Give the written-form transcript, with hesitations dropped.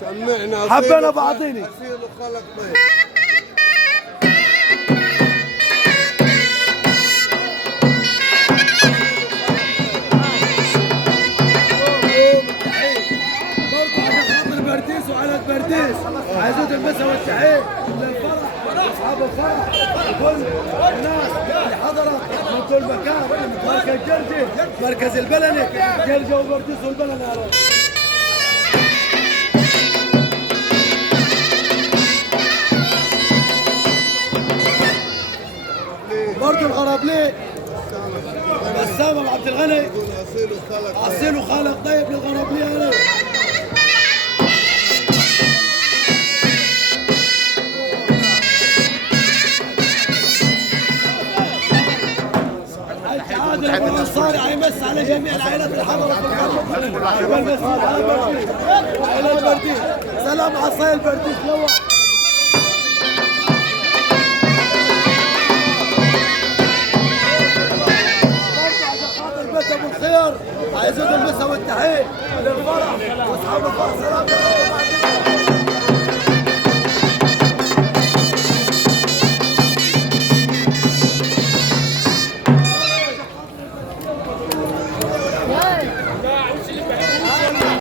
سمعنا حبينا بعضيني. أصيل وخلق طيب. برضه عشان خاطر برديس وعلى برديس عايزين تلبسها والتحيه للفرح واصحاب الفرح وكل الناس اللي حضرت من كل مكان، مركز جرجي، مركز البلني، جرجي وبرديس والبلني يا رب. برضه الغرابلي بسام ابو عبد الغني يقول أصيل وخلق طيب. اصيل وخالق طيب للغرابلي هلا. عادل ابو الانصاري هيمس على جميع العائلات الحضره في القريه والمسؤول على برديس عائله برديس. سلام عصايل برديس لو بيت ابو الخير عايزين المسا والتحيه للفرح واصحاب الفرح